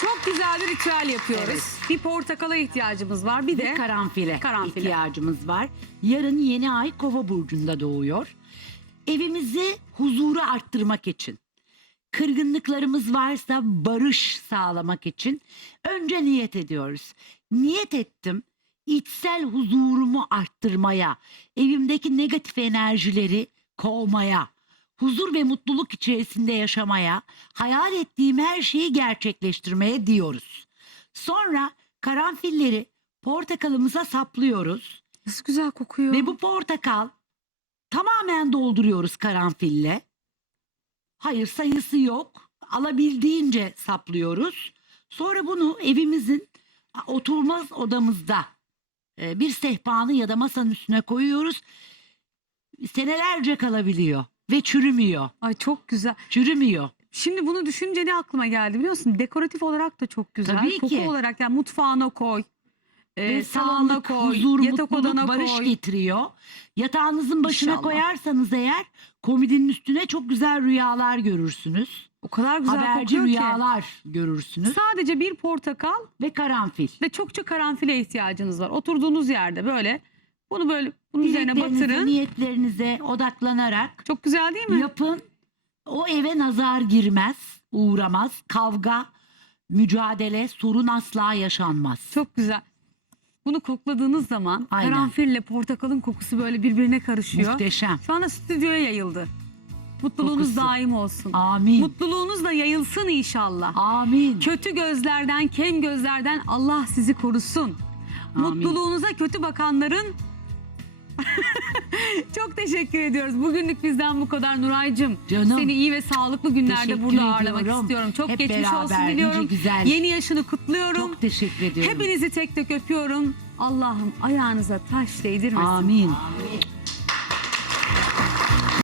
çok güzel bir ritüel yapıyoruz. Evet. Bir portakala ihtiyacımız var. Bir de Ve karanfile, Karanfile. ihtiyacımız var. Yarın yeni ay kova burcunda doğuyor. Evimizi huzuru arttırmak için, kırgınlıklarımız varsa barış sağlamak için önce niyet ediyoruz. Niyet ettim içsel huzurumu arttırmaya, evimdeki negatif enerjileri kovmaya, huzur ve mutluluk içerisinde yaşamaya, hayal ettiğim her şeyi gerçekleştirmeye diyoruz. Sonra karanfilleri portakalımıza saplıyoruz nasıl güzel kokuyor. ve bu portakal tamamen dolduruyoruz karanfille. Hayır sayısı yok. Alabildiğince saplıyoruz. Sonra bunu evimizin oturma odamızda e, bir sehpanın ya da masanın üstüne koyuyoruz. Senelerce kalabiliyor ve çürümüyor. Ay çok güzel. Çürümüyor. Şimdi bunu düşününce ne aklıma geldi biliyor musun? Dekoratif olarak da çok güzel. Tabii Koku ki. olarak yani mutfağına koy. E, sağlık, koy. huzur, yatak odana barış koy. getiriyor. Yatağınızın başına İnşallah. koyarsanız eğer komodinin üstüne çok güzel rüyalar görürsünüz. O kadar güzel Haberci kokuyor ki. rüyalar görürsünüz Sadece bir portakal ve karanfil. ve çokça karanfile ihtiyacınız var. Oturduğunuz yerde böyle bunu böyle bunun üzerine Dileklerinize, batırın. niyetlerinize odaklanarak Çok güzel değil mi? yapın. O eve nazar girmez, uğramaz. Kavga, mücadele, sorun asla yaşanmaz. Çok güzel. Bunu kokladığınız zaman Aynen. karanfille portakalın kokusu böyle birbirine karışıyor. Muhteşem. Şu anda stüdyoya yayıldı. Mutluluğunuz Kokusu. daim olsun. Amin. Mutluluğunuz da yayılsın inşallah. Amin. Kötü gözlerden, kem gözlerden Allah sizi korusun. Amin. Mutluluğunuza kötü bakanların Çok teşekkür ediyoruz. Bugünlük bizden bu kadar Nuraycığım. Canım. Seni iyi ve sağlıklı günlerde Teşekkür burada ağırlamak ediyorum. istiyorum. Çok Hep geçmiş olsun beraber, diliyorum. nice güzel. Yeni yaşını kutluyorum. Çok teşekkür ediyorum. Hepinizi tek tek öpüyorum. Allah'ım ayağınıza taş değdirmesin. Amin.